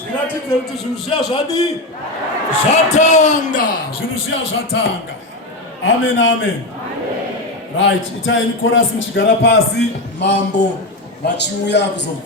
Zvinatidze kuti zvinhu zviya zvadi zvatanga, zvinhu zviya zvatanga. Amen, amen. Right, itai chorus muchigara pasi, mambo vachiuya kuzokupa